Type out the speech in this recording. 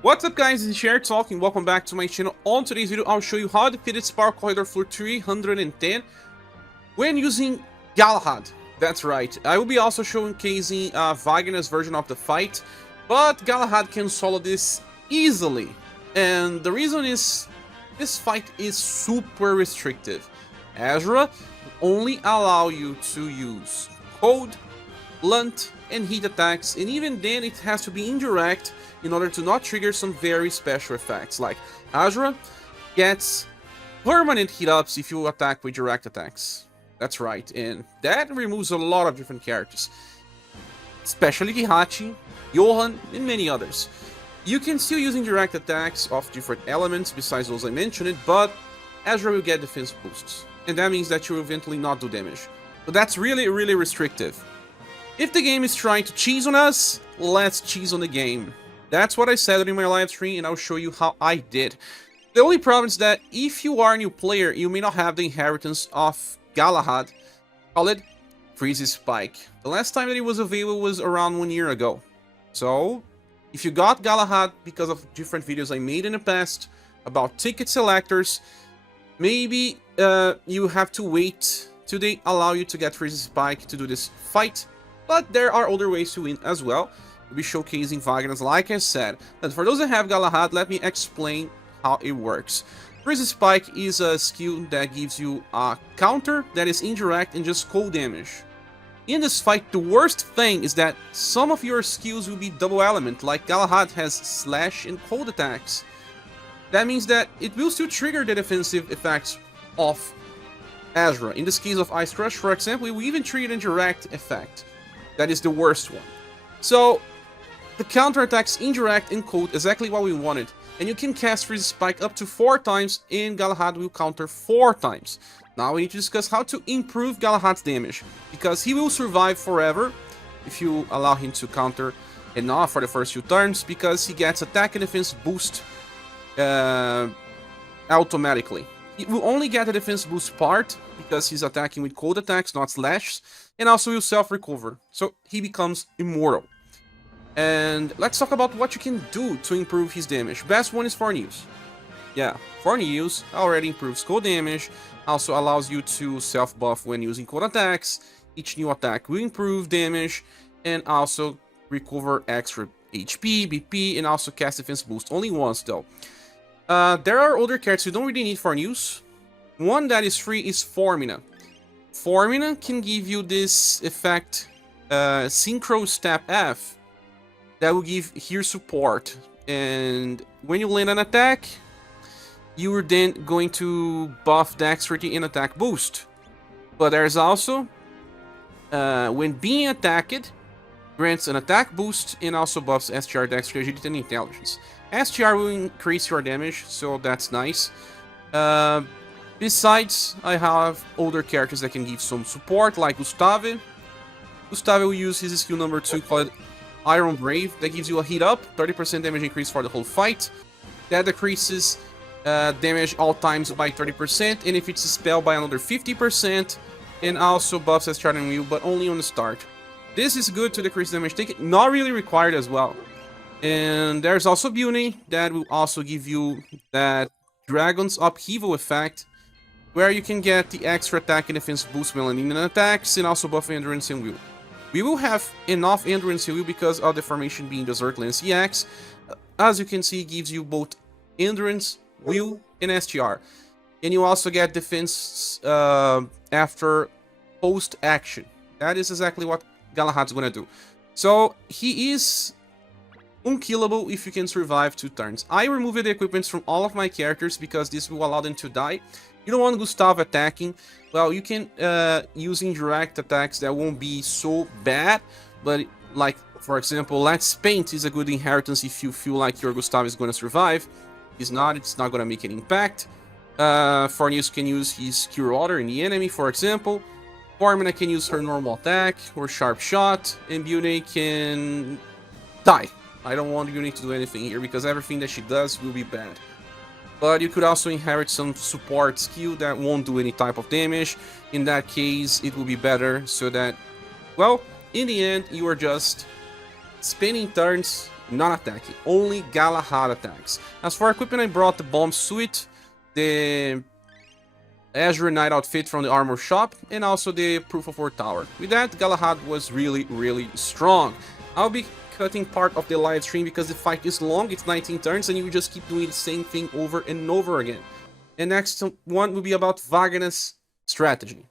What's up guys, it's Scher talking, welcome back to my channel. On today's video, I'll show you how I defeated Spark Corridor Floor 310 when using Galahad. That's right, I will be also showcasing Wagner's version of the fight, but Galahad can solo this easily. And the reason is, this fight is super restrictive. Ashura only allow you to use cold, blunt, and heat attacks, and even then it has to be indirect in order to not trigger some very special effects, like Ashura gets permanent heat ups if you attack with direct attacks. That's right, and that removes a lot of different characters, especially Kihachi, Johan, and many others. You can still use indirect attacks of different elements besides those I mentioned, but Ashura will get defense boosts, and that means that you will eventually not do damage. But that's really restrictive. If the game is trying to cheese on us, let's cheese on the game. That's what I said during my live stream, and I'll show you how I did. The only problem is that if you are a new player, you may not have the inheritance of Galahad, called Icy Spike. The last time that it was available was around 1 year ago. So, if you got Galahad because of different videos I made in the past about ticket selectors, maybe you have to wait till they allow you to get Icy Spike to do this fight. But there are other ways to win as well. We'll be showcasing Wagner's, like I said. And for those that have Galahad, let me explain how it works. Icy Spike is a skill that gives you a counter that is indirect and just cold damage. In this fight, the worst thing is that some of your skills will be double element, like Galahad has slash and cold attacks. That means that it will still trigger the defensive effects of Ashura. In this case of Ice Crush, for example, it will even trigger an indirect effect. That is the worst one. So, the counter attacks indirect and cold, exactly what we wanted. And you can cast Icy Spike up to 4 times, and Galahad will counter 4 times. Now we need to discuss how to improve Galahad's damage, because he will survive forever if you allow him to counter, and not for the first few turns, because he gets attack and defense boost automatically. He will only get the defense boost part, because he's attacking with cold attacks, not slashes, and also will self-recover, so he becomes immortal. And let's talk about what you can do to improve his damage. Best one is Fornews. Yeah, Fornews already improves cold damage, also allows you to self-buff when using cold attacks. Each new attack will improve damage, and also recover extra HP, BP, and also cast defense boost. Only once though. There are other characters you don't really need Fornews. One that is free is Formina. Formina can give you this effect, Synchro Step F, that will give here support, and when you land an attack, you are then going to buff dexterity and attack boost. But there's also, when being attacked, grants an attack boost and also buffs SGR, dexterity, agility, and intelligence. SGR will increase your damage, so that's nice. Besides, I have older characters that can give some support, like Gustave. Gustave will use his skill number 2 called Iron Brave, that gives you a heat up, 30% damage increase for the whole fight. That decreases damage all times by 30%, and if it's a spell by another 50%, and also buffs as Charting Wheel, but only on the start. This is good to decrease damage taken, not really required as well. And there's also Beauty, that will also give you that Dragon's Upheaval effect, where you can get the extra attack and defense boost melanin attacks, and also buff Endurance and Will. We will have enough Endurance and Will because of the formation being Desert Lance EX. As you can see, it gives you both Endurance, Will, and STR. And you also get defense after post-action. That is exactly what Galahad's gonna do. So, he is unkillable if you can survive 2 turns. I removed the equipments from all of my characters because this will allow them to die. You don't want Gustave attacking. Well, you can use indirect attacks that won't be so bad, but like, for example, Let's Paint is a good inheritance if you feel like your Gustave is going to survive. If not, it's not going to make an impact. Fornews can use his Cure Water in the enemy, for example. Formina can use her normal attack or Sharp Shot, and Beauty can die. I don't want Beauty to do anything here because everything that she does will be bad. But you could also inherit some support skill that won't do any type of damage. In that case, it will be better so that, well, in the end, you are just spending turns not attacking. Only Galahad attacks. As for equipment, I brought the Bomb Suit, the Ashura Knight outfit from the armor shop, and also the Proof of War Tower. With that, Galahad was really strong. I'll be cutting part of the live stream because the fight is long, it's 19 turns, and you just keep doing the same thing over and over again. And next one will be about Wagner's strategy.